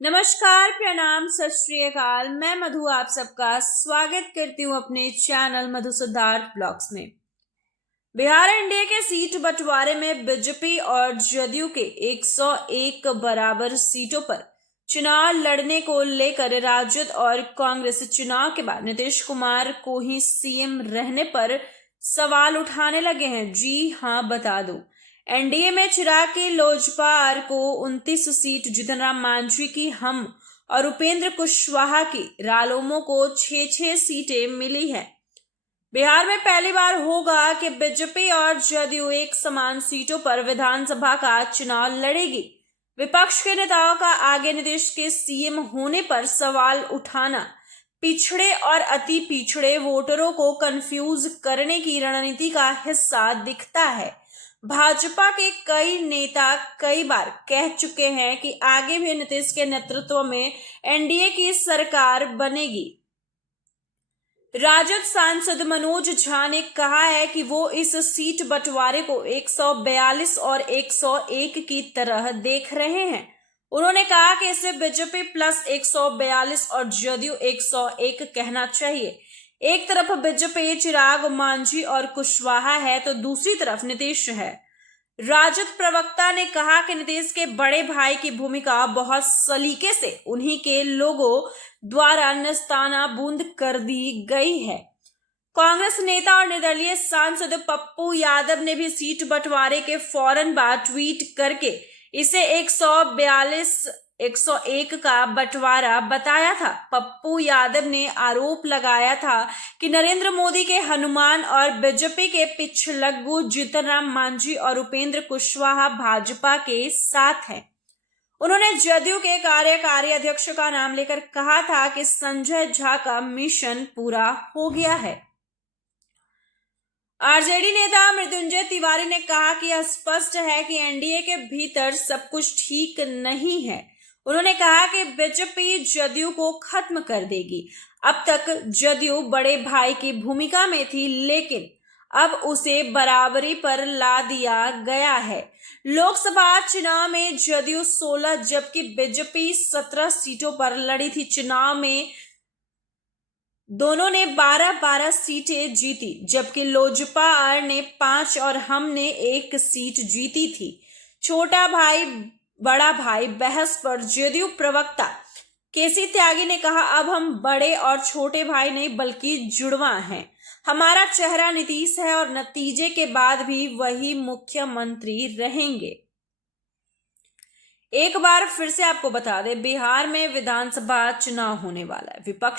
नमस्कार, प्रणाम, सत श्री अकाल। मैं मधु आप सबका स्वागत करती हूँ अपने चैनल मधु सिद्धार्थ ब्लॉग्स में। बिहार एनडीए के सीट बंटवारे में बीजेपी और जदयू के 101 बराबर सीटों पर चुनाव लड़ने को लेकर राजद और कांग्रेस चुनाव के बाद नीतीश कुमार को ही सीएम रहने पर सवाल उठाने लगे हैं। जी हां, बता दूं, एनडीए में चिराग की लोजपा को 29 सीट, जीतन राम मांझी की हम और उपेंद्र कुशवाहा की रालोमो को 6 सीटें मिली हैं। बिहार में पहली बार होगा कि बीजेपी और जदयू एक समान सीटों पर विधानसभा का चुनाव लड़ेगी। विपक्ष के नेताओं का आगे नीतीश के सीएम होने पर सवाल उठाना पिछड़े और अति पिछड़े वोटरों को कंफ्यूज करने की रणनीति का हिस्सा दिखता है। भाजपा के कई नेता कई बार कह चुके हैं कि आगे भी नीतीश के नेतृत्व में एनडीए की सरकार बनेगी। राजद सांसद मनोज झा ने कहा है कि वो इस सीट बंटवारे को 142 और 101 की तरह देख रहे हैं। उन्होंने कहा कि इसे बीजेपी प्लस 142 और जदयू 101 कहना चाहिए। एक तरफ बीजेपी चिराग, मांझी और कुशवाहा है तो दूसरी तरफ नीतीश है। राजद प्रवक्ता ने कहा कि नीतीश के बड़े भाई की भूमिका बहुत सलीके से उन्हीं के लोगों द्वारा नस्तानाबूद कर दी गई है। कांग्रेस नेता और निर्दलीय सांसद पप्पू यादव ने भी सीट बंटवारे के फौरन बाद ट्वीट करके इसे 142 101 का बंटवारा बताया था। पप्पू यादव ने आरोप लगाया था कि नरेंद्र मोदी के हनुमान और बीजेपी के पिछलग्गू जीतन राम मांझी और उपेंद्र कुशवाहा भाजपा के साथ हैं। उन्होंने जदयू के कार्यकारी अध्यक्ष का नाम लेकर कहा था कि संजय झा का मिशन पूरा हो गया है। आरजेडी नेता मृत्युंजय तिवारी ने कहा कि यह स्पष्ट है कि एनडीए के भीतर सब कुछ ठीक नहीं है। उन्होंने कहा कि बीजेपी जदयू को खत्म कर देगी। अब तक जदयू बड़े भाई की भूमिका में थी, लेकिन अब उसे बराबरी पर ला दिया गया है। लोकसभा चुनाव में जदयू 16 जबकि बीजेपी 17 सीटों पर लड़ी थी। चुनाव में दोनों ने 12-12 सीटें जीती, जबकि लोजपा ने 5 और हमने 1 सीट जीती थी। छोटा भाई बड़ा भाई बहस पर जदयू प्रवक्ता केसी त्यागी ने कहा, अब हम बड़े और छोटे भाई नहीं बल्कि जुड़वा हैं। हमारा चेहरा नीतीश है और नतीजे के बाद भी वही मुख्यमंत्री रहेंगे। एक बार फिर से आपको बता दें, बिहार में विधानसभा चुनाव होने वाला है। विपक्ष